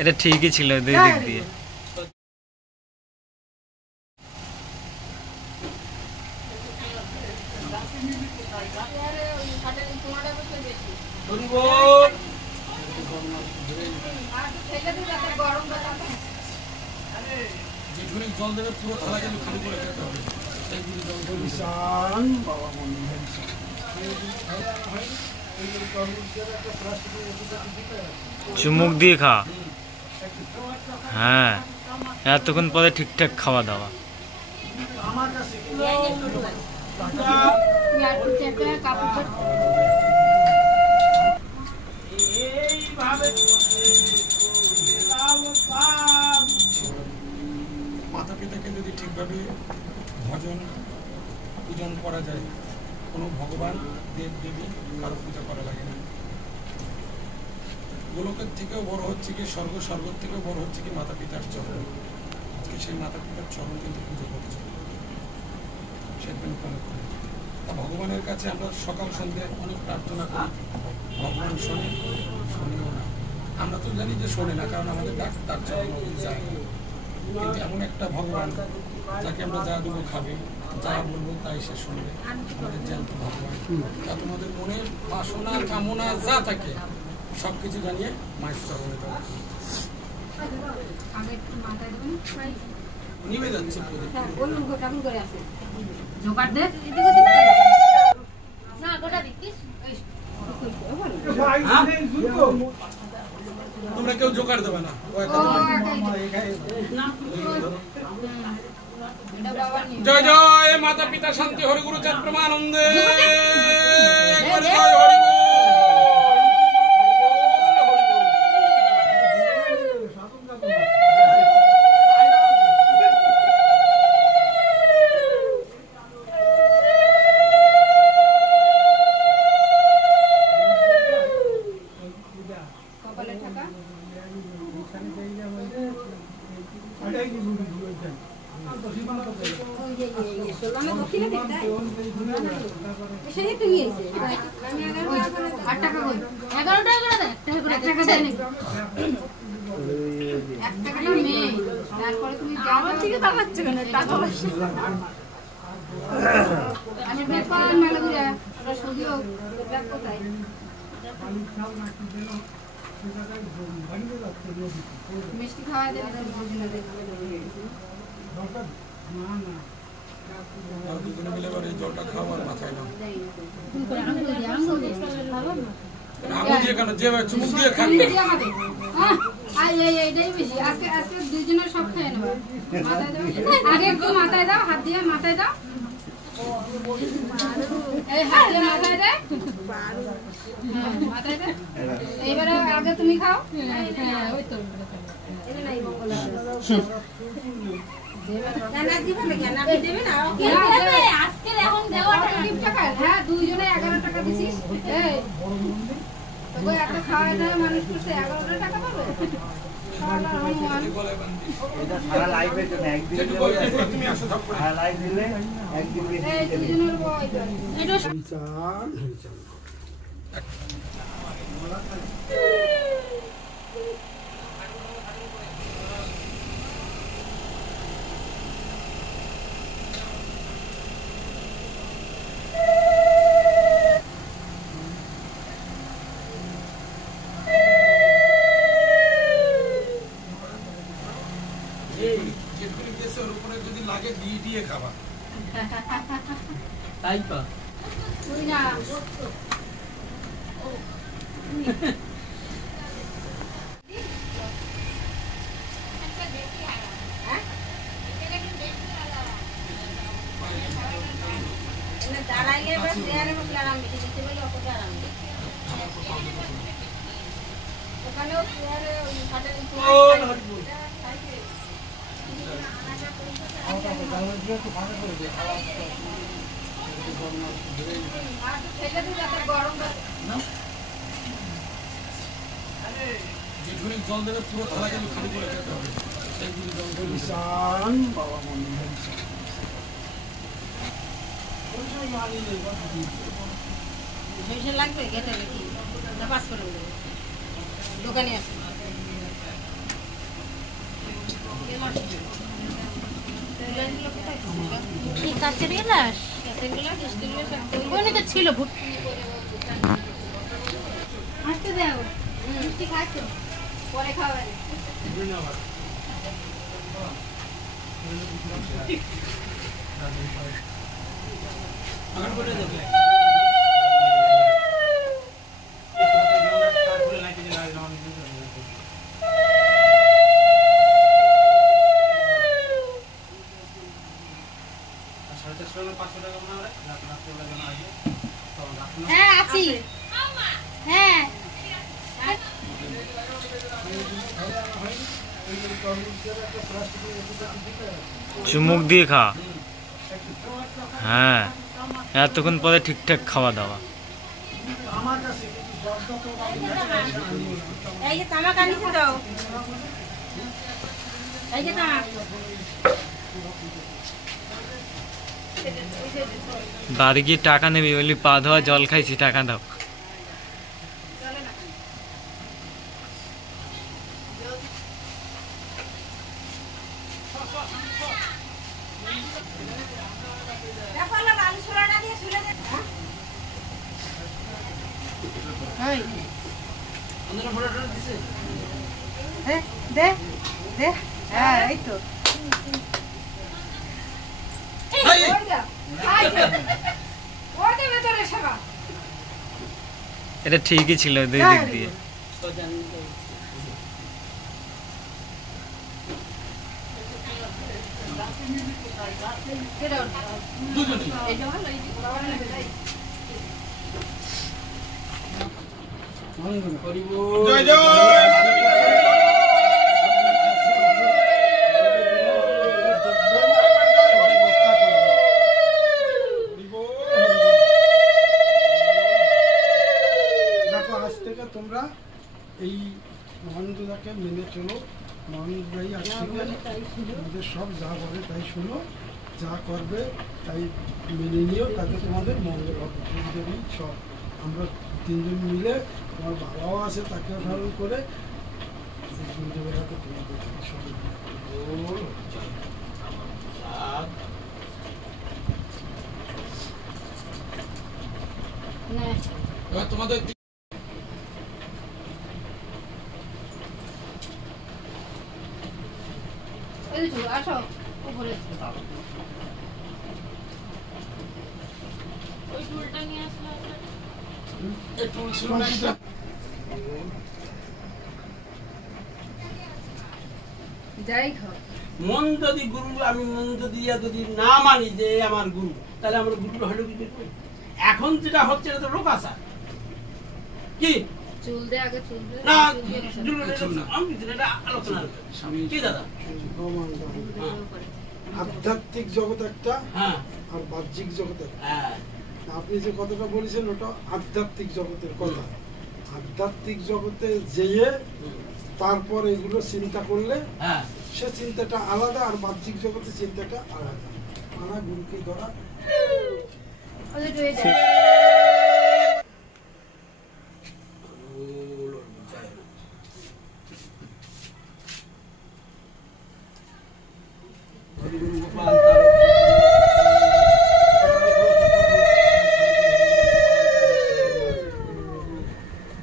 এটা ঠিকই ছিল দুই দিক দিয়ে। জল দেবে পুরো থালা কিন্তু খালি করে খেতে হবে। চুমুক দিয়ে খা। হ্যাঁ, এতক্ষণ পরে ঠিকঠাক খাওয়া দাওয়া। মাতা পিতাকে যদি ঠিকভাবে ভজন পূজন করা যায়, কোনো ভগবান দেব দেবী কারো পূজা করা লাগে না। গোলকের থেকেও বড় হচ্ছে কি স্বর্গের থেকেও বড় হচ্ছে কি মাতা পিতার চরণ। আজকে সেই মাতা পিতার চরণ কিন্তু পুজো করছে, তা ভগবানের কাছে আমরা সকাল সন্ধ্যে অনেক প্রার্থনা করি, ভগবান শোনে, শোনেও না। আমরা তো জানি যে শোনে না, কারণ আমাদের ডাক্তার চরণ যায়। কিন্তু এমন একটা ভগবান যাকে আমরা যা দেবো খাবে, যা বলবো তাই সে শুনবে, আমাদের জ্যান্ত ভগবান। তা তোমাদের মনের বাসনা কামনা যা থাকে সবকিছু জানিয়ে মায়ের চরণে দেওয়া। নিভে যাচ্ছে তোমরা কেউ জোগাড় দেবে না। জয় জয় মাতা পিতা শান্তি হরি গুরু চাঁদ প্রমানন্দে। মিষ্টি খাওয়া দেবে দুজনে মিলে এবার এই জলটা খাওয়ার মাথায় না আঙুল দিয়ে কেন, যে চুমুক দিয়ে খাবে। আজকে দুইজনের সব খেয়ে নেবো। আগে একটু মাথায় দাও, হাত দিয়ে মাথায় দাও, এই হাত দিয়ে মাথায় দেয়, মাথায় দেয়। এইবারে আগে তুমি খাও। ওই তো দুইজনে 11 টাকা দিছিস। এত খাওয়া দাওয়া মানুষ করছে, 11 টাকা পাবে। যদি লাগে দিয়ে খাবা তাই তো দাঁড়াইলে বাস দেয়ারে মশলা আরাম বেশি দিতে বলে অতটা আরাম ওখানেও দেয়ারে ওই কাটে জল দেবে পুরো থালা কিন্তু খালি করে খেতে হবে। বাবা মন্দির সরিষা লাগবে গেটে নাকি না পাস করে দেবো দোকানে আছে কাছের গেলাস ওখানে তো ছিল আসতে দাও মিষ্টি খাচ্ছে পরে খাওয়া হ্যাঁ আছি হ্যাঁ চুমুক দিয়ে খা। হ্যাঁ, এতক্ষণ পরে ঠিকঠাক খাওয়া দাওয়া। এই যে তামাক আনিছে দাও এই যে তামাক বাড়ি গিয়ে টাকা নেবি, বলি পা ধোয়া জল খাইছি, টাকা দাও। দে দে হ্যাঁ এই তো এটা ঠিকই ছিল দুই দিক দিয়ে। জয় জয় তোমরা এই মহেন্দ্রদাকে মেনে চলো। মহেন্দ্রদাই আজ থেকে তোমাদের সব যা বলে তাই শুনো, যা করবে তাই মেনে নিও, তাতে তোমাদের মঙ্গল হবে। দেবী সব আমরা তিনজন মিলে, তোমার বাবাও আছে তাকে ধারণ করে গুরুদেবের হাতে তোমাদের সবাই তোমাদের আসো উপরে ওই টুলটা নিয়ে আসলে যাই হোক মন যদি গুরু, আমি মন যদি না মানি যে আমার গুরু, তাহলে আমার গুরু হলো কি? এখন যেটা হচ্ছে এটা তো লোক আশা কি চুল দে আগে চুল দে না আমি এটা আলোচনা কি দাদা। আধ্যাত্মিক জগৎ একটা হ্যাঁ আর বাহ্যিক জগৎ একটা। হ্যাঁ আপনি যে কথাটা বলেছেন ওটা আধ্যাত্মিক জগতের কথা। আধ্যাত্মিক জগতে যেয়ে তারপর এগুলো চিন্তা করলে হ্যাঁ সে চিন্তাটা আলাদা, আর বাহ্যিক জগতে চিন্তাটা আলাদা। মানা গুরুকে ধরা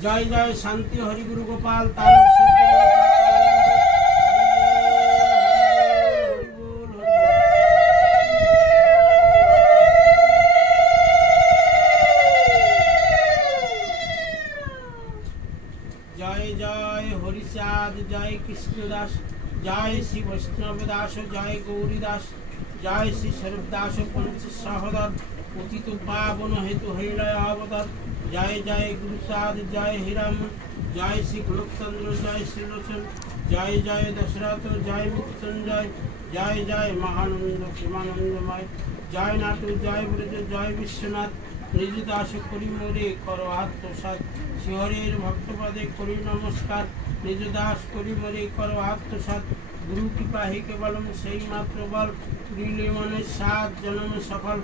জয় জয় শান্তি হরিগুরু গোপাল তার জয় জয় হরিচাঁদ, জয় কৃষ্ণদাস, জয় শ্রী বৈষ্ণব দাস, জয় গৌরী দাস, জয় শ্রী স্বরূপ দাস পঞ্চ সহোদর, পতিত পাবন হেতু হরিলয় অবতার। জয় জয় গুরুচাঁদ, জয় হিরাম, জয় শ্রী গোলকচন্দ্র, জয় শ্রীলোচন, জয় জয় দশরথ, জয় মৃত্যুঞ্জয়, জয় জয় মহানন্দ প্রেমানন্দময়, জয় নাটু, জয় ব্রজ, জয় বিশ্বনাথ। নিজ দাস করি মোরে করো আত্মসাৎ, শিহরের ভক্তপদে করি নমস্কার। নিজ দাস করি মোরে করো আত্মসাৎ, গুরু কৃপা হি কেবলম সেই মাত্র বল। পুরিলে মনে 7 জন্ম সফল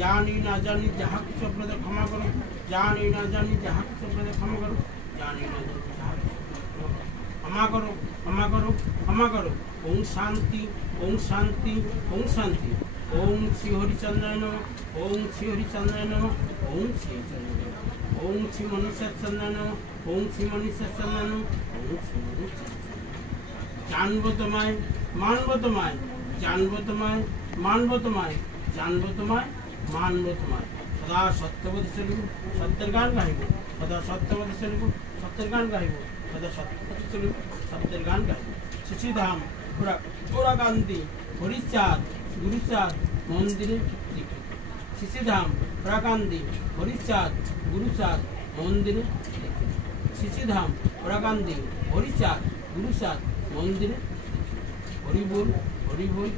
জানি না জানি যাহা কিছু অপরাধ ক্ষমা করো জানি না জানি যাহা কিছু অপরাধ ক্ষমা করো জানি না জানি যাহা কিছু ক্ষমা করো ক্ষমা করো ক্ষমা করো ওম শান্তি ওম শান্তি ওম শান্তি ওম শ্রী হরিচন্দ্রায় নমঃ ওম শ্রী হরিচন্দ্রায় নমঃ ওম শ্রী চন্দ্রায় নমঃ ওম শ্রী মনীষাচন্দ্রায় নমঃ ওম শ্রী মনীষাচন্দ্রায় নমঃ ওম শ্রী মনীষাচন্দ্রায় জানবো তোমায় মানবো তোমায় জানবো তোমায় মানবো তোমায় জানবো তোমায় মানবো তোমায় সদা সত্যবতী চলিব সত্যের গান গাইব সদা সত্যবতী চলিব সত্যের গান গাইব সদা সত্যবতী চলিব সত্যের গান গাইব শ্রীধাম পুরাকান্তি হরিচাঁদ গুরুচাঁদ মন্দিরে দীক্ষিত শ্রীধাম পুরাকান্তি হরিচাঁদ গুরুচাঁদ মন্দিরে দীক্ষিত শ্রীধাম পুরাকান্তি হরিচাঁদ গুরুচাঁদ মন্দিরে হরি বল হরি বল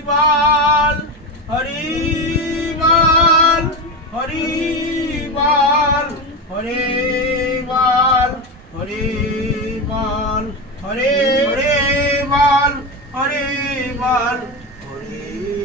হরিবাল হরিবাল হরিবাল হরিবাল হরিবাল হরে হরিবাল হরিবাল হরিবাল